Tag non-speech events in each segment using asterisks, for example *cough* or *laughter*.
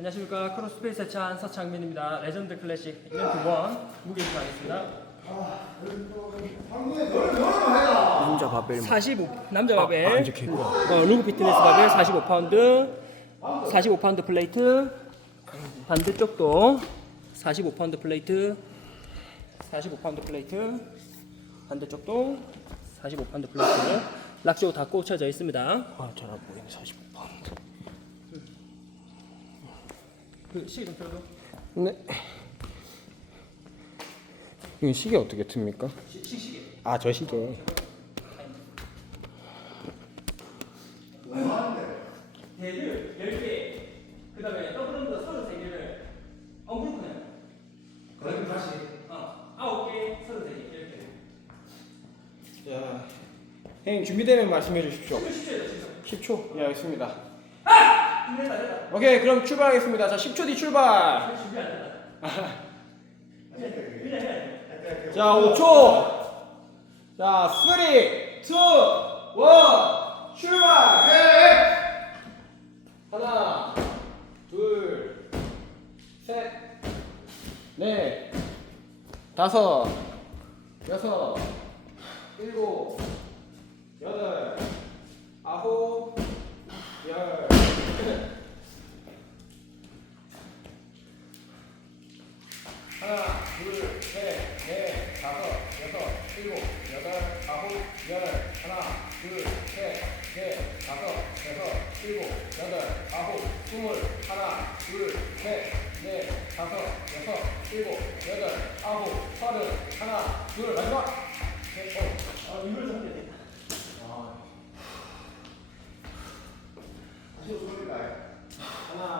안녕하십니까. 크로스페이스 찬 서창민입니다. 레전드 클래식 이벤트 1 무게 하겠습니다. 남자 바벨. 45 남자 바벨. 아, 이제 개구나. 어, 루그 피트니스 바벨 45 파운드. 45 파운드 플레이트. 반대쪽도 45 파운드 플레이트. 45 파운드 플레이트. 반대쪽도 45 파운드 플레이트. 락쇼 다 꽂혀져 있습니다. 아잘 안 보이네 45 파운드 그 시계 좀. 네 이거 시계 어떻게 틉니까? 시, 시, 시계. 아 저 시계 대를 10개, 그 다음에 더블런더 33개를 엉그룹 해요. 그럼 다시? 어, 9개, 33개, 이렇게. 자 형님 준비되면 말씀해 주십시오 10초에도 지금. 10초 예 알겠습니다. 오케이 그럼 출발하겠습니다. 자 10초 뒤 출발. 자 5초. 자 3, 2, 1 출발. 하나 둘 셋 넷 다섯 여섯 일곱 둘, 셋, 넷, 다섯, 여섯, 일곱, 여덟, 아홉, 스물. 하나, 둘, 셋, 넷, 다섯, 여섯, 일곱, 여덟, 아홉, 서른. 하나, 둘. 셋, 어. 아, 이걸 돼. 하나,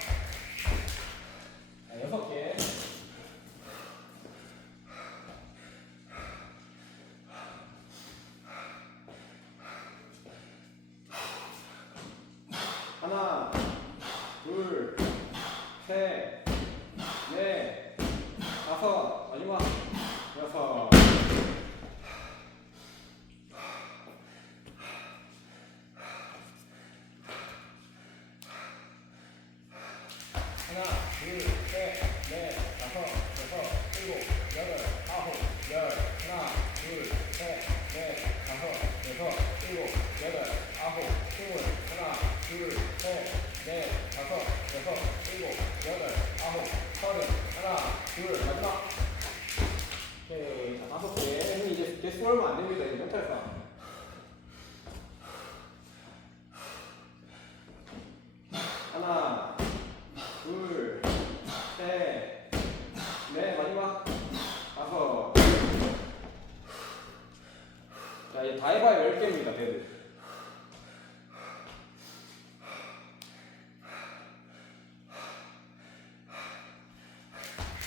둘, 셋, 넷, 다섯, 마지막, 여섯. 하나, 둘. 넷, 마지막 다섯. 자, 이제 다 해봐야 10개입니다, 데드.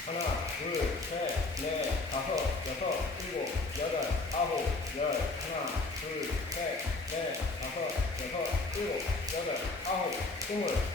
하나, 둘, 셋, 넷, 다섯, 여섯, 일곱, 여덟, 아홉, 열. 하나, 둘, 셋, 넷, 다섯, 여섯, 일곱, 여덟, 아홉, 스물.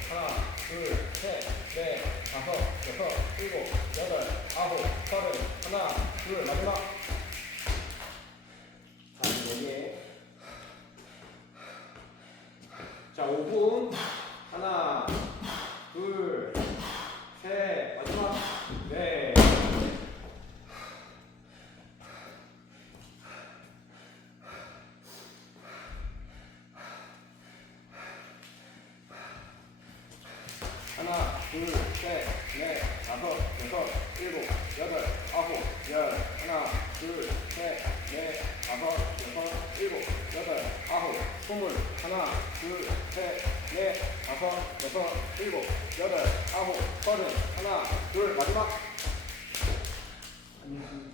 여섯, 일곱, 여덟, 아홉, 열. 하나, 둘, 셋, 넷, 다섯, 여섯, 일곱, 여덟, 아홉, 스물. 하나, 둘, 셋, 넷, 다섯, 여섯, 일곱, 여덟, 아홉, 서른. 하나, 둘, 마지막.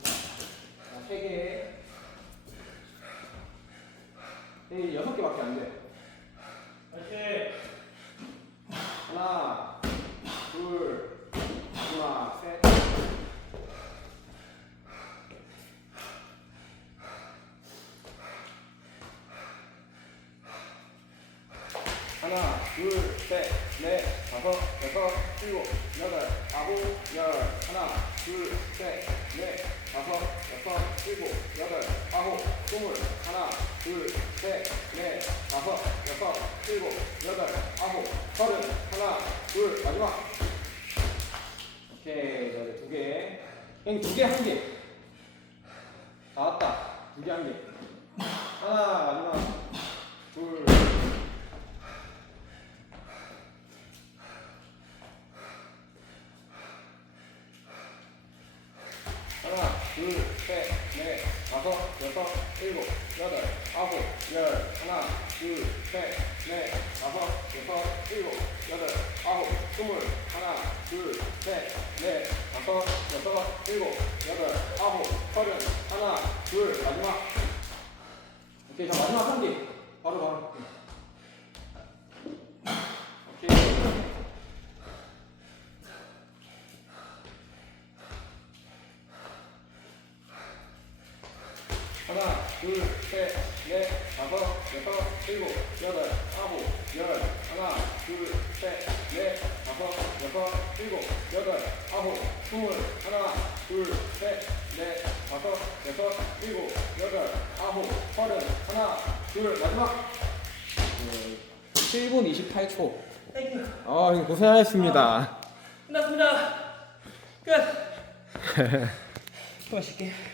자, 세 개. 이 여섯 개밖에 안 돼. 파이팅! 하나, 둘, 하나, 셋. 하나, 둘, 셋, 넷, 다섯, 여섯, 일곱, 여덟, 아홉, 열. 하나, 둘, 셋, 넷, 다섯, 여섯, 일곱, 여덟, 아홉, 스물. 하나, 둘, 셋, 넷, 다섯, 여섯, 일곱, 여덟, 아홉, 서른. 하나, 둘, 마지막. 오케이, 자, 이제 두 개. 형님 두 개, 한 개. 다 왔다. 두 개, 한 개. 하나, 마지막. 둘. 하나, 둘, 셋, 넷, 다섯, 여섯, 일곱, 여덟, 아홉, 열. 하나, 둘, 셋, 넷, 다섯, 여섯, 일곱, 여덟, 아홉, 스물. 하나, 둘, 셋, 넷, 다섯, 여섯, 일곱, 여덟, 아홉, 서른. 하나, 둘, 마지막. 한 개. 바로 바로. 둘, 셋, 넷, 다섯, 여섯, 일곱, 여덟, 아홉, 열. 하나, 둘, 셋, 넷, 다섯, 여섯, 일곱, 여덟, 아홉, 스물. 하나, 둘, 셋, 넷, 다섯, 여섯, 일곱, 여덟, 아홉, 서른. 하나, 둘, 마지막. 7분 28초. 땡큐! 아, 형님 고생하셨습니다. 끝났습니다! 끝! *laughs* 그만 쉴게.